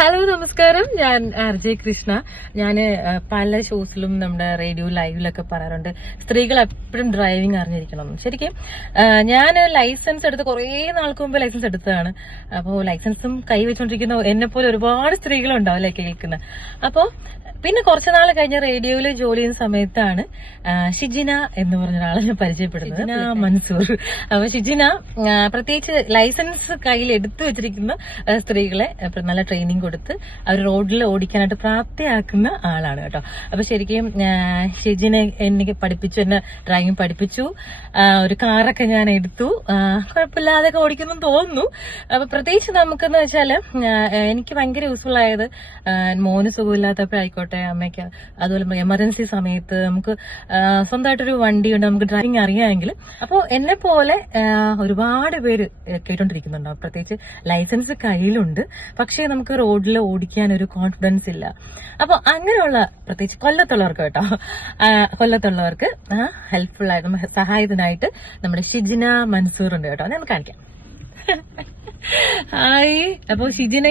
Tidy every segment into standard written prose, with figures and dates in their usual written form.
Hello നമസ്കാരം, ഞാൻ RJ Krishna. ഞാന് പല ഷോസിലും നമ്മുടെ റേഡിയോ ലൈവിലൊക്കെ പറയാറുണ്ട് സ്ത്രീകൾ എപ്പോഴും ഡ്രൈവിംഗ് അറിഞ്ഞിരിക്കണം. ശരിക്കും ഞാൻ ലൈസൻസ് എടുത്ത് കുറേ നാൾക്ക് മുമ്പ് ലൈസൻസ് എടുത്തതാണ്. അപ്പോൾ ലൈസൻസും കൈവച്ചുകൊണ്ടിരിക്കുന്ന എന്നെ പോലെ ഒരുപാട് സ്ത്രീകളുണ്ടാവും അല്ലെ കേൾക്കുന്ന. അപ്പോൾ പിന്നെ കുറച്ചു നാൾ കഴിഞ്ഞ റേഡിയോയിൽ ജോലി ചെയ്യുന്ന സമയത്താണ് ഷിജിന എന്ന് പറഞ്ഞ ഒരാളെ ഞാൻ പരിചയപ്പെടുന്നത്, ഷിജിന മൻസൂർ. അപ്പൊ ഷിജിന പ്രത്യേകിച്ച് ലൈസൻസ് കയ്യിൽ എടുത്തു വെച്ചിരിക്കുന്ന സ്ത്രീകളെ നല്ല ട്രെയിനിങ് കൊടുത്ത് അവർ റോഡിൽ ഓടിക്കാനായിട്ട് പ്രാപ്തിയാക്കുന്ന ആളാണ് കേട്ടോ. അപ്പൊ ശരിക്കും ഷിജിനെ എനിക്ക് പഠിപ്പിച്ചു, എന്നെ ഡ്രൈവിംഗ് പഠിപ്പിച്ചു. ഒരു കാറൊക്കെ ഞാൻ എടുത്തു, കുഴപ്പമില്ലാതെ ഓടിക്കുന്നു തോന്നുന്നു. അപ്പൊ പ്രത്യേകിച്ച് നമുക്കെന്ന് വെച്ചാല് എനിക്ക് ഭയങ്കര യൂസ്ഫുൾ ആയത് മോന് സുഖമില്ലാത്തപ്പോഴായിക്കോട്ടെ, അമ്മയ്ക്ക് അതുപോലെ എമർജൻസി സമയത്ത് നമുക്ക് സ്വന്തമായിട്ടൊരു വണ്ടിയുണ്ട്, നമുക്ക് ഡ്രൈവിംഗ് അറിയാമെങ്കിൽ. അപ്പോൾ എന്നെ പോലെ ഒരുപാട് പേര് കേട്ടോണ്ടിരിക്കുന്നുണ്ടാവും. പ്രത്യേകിച്ച് ലൈസൻസ് കയ്യിലുണ്ട്, പക്ഷേ നമുക്ക് റോഡിൽ ഓടിക്കാൻ ഒരു കോൺഫിഡൻസ് ഇല്ല. അപ്പൊ അങ്ങനെയുള്ള പ്രത്യേകിച്ച് കൊല്ലത്തുള്ളവർക്ക് കേട്ടോ, കൊല്ലത്തുള്ളവർക്ക് ഹെൽപ്ഫുൾ ആയിട്ട് സഹായത്തിനായിട്ട് നമ്മുടെ ഷിജിന മൻസൂർ ഉണ്ട് കേട്ടോ. നമുക്ക് കാണിക്കാം. ഹായ്. അപ്പൊ ഷിജിന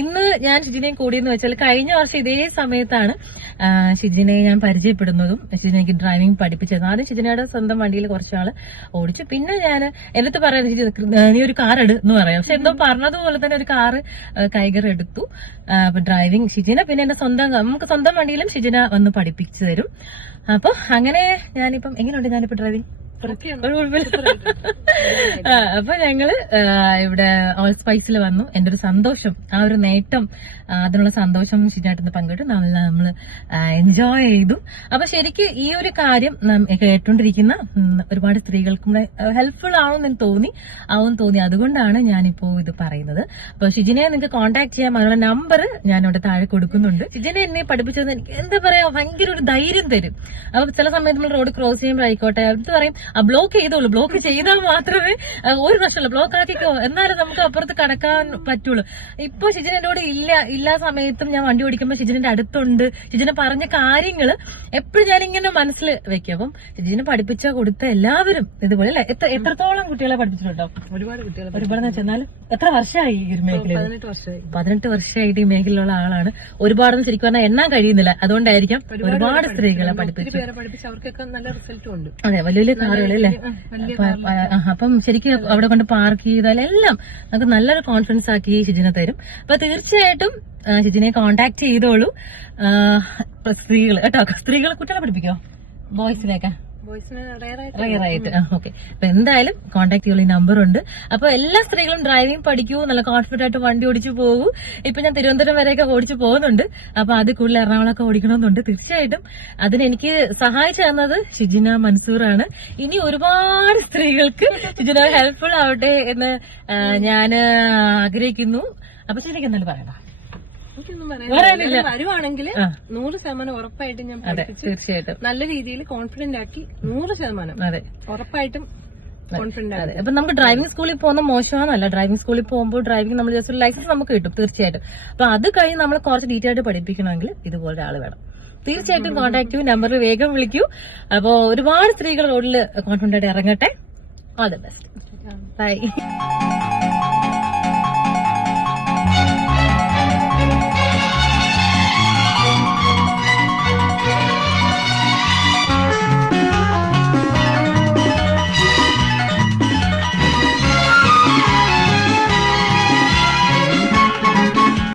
ഇന്ന് ഞാൻ ഷിജിനയെ കൂടിയെന്ന് വെച്ചാൽ കഴിഞ്ഞ വർഷം ഇതേ സമയത്താണ് ഷിജിനയെ ഞാൻ പരിചയപ്പെടുന്നതും ഷിജിനയ്ക്ക് ഡ്രൈവിംഗ് പഠിപ്പിച്ചത്. ആദ്യം ഷിജിനയുടെ സ്വന്തം വണ്ടിയിൽ കുറച്ചാള് ഓടിച്ചു. പിന്നെ ഞാൻ എന്നിട്ട് പറയുന്നത് നീ ഒരു കാർ എന്ന് പറയാം, പക്ഷെ എന്തോ പറഞ്ഞതുപോലെ തന്നെ ഒരു കാറ് കൈകർ എടുത്തു. അപ്പൊ ഡ്രൈവിംഗ് ഷിജിന, പിന്നെ എന്റെ നമുക്ക് സ്വന്തം വണ്ടിയിലും ഷിജിന വന്ന് പഠിപ്പിച്ചു തരും. അപ്പൊ അങ്ങനെ ഞാനിപ്പം എങ്ങനെയുണ്ട് ഞാനിപ്പോ ഡ്രൈവിംഗ്? അപ്പൊ ഞങ്ങള് ഇവിടെ ഓൾ സ്പൈസിൽ വന്നു. എന്റെ ഒരു സന്തോഷം, ആ ഒരു നേട്ടം, അതിനുള്ള സന്തോഷം ഷിജിനായിട്ടൊന്ന് പങ്കിട്ടു. നമ്മള് എൻജോയ് ചെയ്തു. അപ്പൊ ശരിക്ക് ഈ ഒരു കാര്യം കേട്ടോണ്ടിരിക്കുന്ന ഒരുപാട് സ്ത്രീകൾക്കും ഹെൽപ്ഫുൾ ആവുമെന്ന് തോന്നി. അതുകൊണ്ടാണ് ഞാനിപ്പോ ഇത് പറയുന്നത്. അപ്പൊ ഷിജിനെ നിങ്ങൾക്ക് കോൺടാക്ട് ചെയ്യാൻ അവരുടെ നമ്പർ ഞാൻ ഇവിടെ താഴെ കൊടുക്കുന്നുണ്ട്. ഷിജിനെ എന്നെ പഠിപ്പിച്ചത് എനിക്ക് എന്താ പറയാ ഭയങ്കര ഒരു ധൈര്യം തരും. അപ്പൊ ചില സമയത്ത് നമ്മൾ റോഡ് ക്രോസ് ചെയ്യുമ്പോഴായിക്കോട്ടെ അടുത്ത് പറയും ബ്ലോക്ക് ചെയ്തോളൂ, ബ്ലോക്ക് ചെയ്താൽ മാത്രമേ ഒരു പ്രശ്നമില്ല, ബ്ലോക്ക് ആക്കിക്കോ, എന്നാലും നമുക്ക് അപ്പുറത്ത് കടക്കാൻ പറ്റുള്ളൂ. ഇപ്പൊ ഷിജിന എന്നോട് എല്ലാ സമയത്തും ഞാൻ വണ്ടി ഓടിക്കുമ്പോൾ ഷിജിന്റെ അടുത്തുണ്ട്. ഷിജിന പറഞ്ഞ കാര്യങ്ങള് എപ്പോഴും ഞാനിങ്ങനെ മനസ്സിൽ വെക്കും. അപ്പം ഷിജിനെ പഠിപ്പിച്ച കൊടുത്ത എല്ലാവരും ഇതുപോലെ അല്ലെ. എത്രത്തോളം കുട്ടികളെ പഠിപ്പിച്ചിട്ടുണ്ടോ? ഒരുപാട് വെച്ചാൽ എത്ര വർഷമായി ഈ ഒരു മേഖലയിൽ? 18 വർഷമായിട്ട് ഈ മേഖലയിലുള്ള ആളാണ്. ഒരുപാടൊന്നും ശരിക്കും പറഞ്ഞാൽ എണ്ണാൻ കഴിയുന്നില്ല. അതുകൊണ്ടായിരിക്കും ഒരുപാട് സ്ത്രീകളെ പഠിപ്പിച്ചു. അതെ, വലിയ വലിയ കാറുകൾ അല്ലേ. അപ്പം ശരിക്കും അവിടെ കൊണ്ട് പാർക്ക് ചെയ്താലെല്ലാം നമുക്ക് നല്ലൊരു കോൺഫിഡൻസ് ആക്കി ഷിജിനെ തരും. അപ്പൊ തീർച്ചയായിട്ടും ഷിജിനെ കോണ്ടാക്ട് ചെയ്തോളൂ. സ്ത്രീകൾ കുട്ടികളെ പഠിപ്പിക്കോ? ബോയ്സിനെയൊക്കെ റയറായിട്ട്. ഓക്കെ. അപ്പൊ എന്തായാലും കോൺടാക്ട് ചെയ്യുള്ള ഈ നമ്പർ ഉണ്ട്. അപ്പൊ എല്ലാ സ്ത്രീകളും ഡ്രൈവിംഗ് പഠിക്കൂ, നല്ല കോൺഫിഡന്റ് ആയിട്ട് വണ്ടി ഓടിച്ചു പോകൂ. ഇപ്പൊ ഞാൻ തിരുവനന്തപുരം വരെയൊക്കെ ഓടിച്ചു പോകുന്നുണ്ട്. അപ്പൊ അത് കൂടുതൽ എറണാകുളമൊക്കെ ഓടിക്കണമെന്നുണ്ട്. തീർച്ചയായിട്ടും അതിനെനിക്ക് സഹായിച്ചു തന്നത് ഷിജിന മൻസൂർ ആണ്. ഇനി ഒരുപാട് സ്ത്രീകൾക്ക് ഷിജിന ഹെൽപ്ഫുൾ ആവട്ടെ എന്ന് ഞാൻ ആഗ്രഹിക്കുന്നു. അപ്പൊ ശരിക്കും എന്നാലും പറയണ്ട, വരുവാണെങ്കിൽ 100% ഉറപ്പായിട്ടും ഞാൻ തീർച്ചയായിട്ടും നല്ല രീതിയിൽ കോൺഫിഡന്റ് ആക്കി 100% അതെ ഉറപ്പായിട്ടും കോൺഫിഡന്റ് ആണ്. അപ്പൊ നമുക്ക് ഡ്രൈവിംഗ് സ്കൂളിൽ പോകുന്ന മോശമാണല്ല. ഡ്രൈവിംഗ് സ്കൂളിൽ പോകുമ്പോൾ ഡ്രൈവിംഗ് നമ്മൾ ജസ്റ്റ് ഒരു ലൈസൻസ് നമുക്ക് കിട്ടും തീർച്ചയായിട്ടും. അപ്പൊ അത് കഴിഞ്ഞ് നമ്മൾ കുറച്ച് ഡീറ്റെയിൽ ആയിട്ട് പഠിപ്പിക്കണമെങ്കിൽ ഇതുപോലെ ആള് വേണം. തീർച്ചയായിട്ടും കോൺടാക്ട് ചെയ്യൂ, നമ്പറിൽ വേഗം വിളിക്കൂ. അപ്പൊ ഒരുപാട് സ്ത്രീകൾ റോഡിൽ കോൺഫിഡന്റ് ആയിട്ട് ഇറങ്ങട്ടെ. All the best. ബൈ.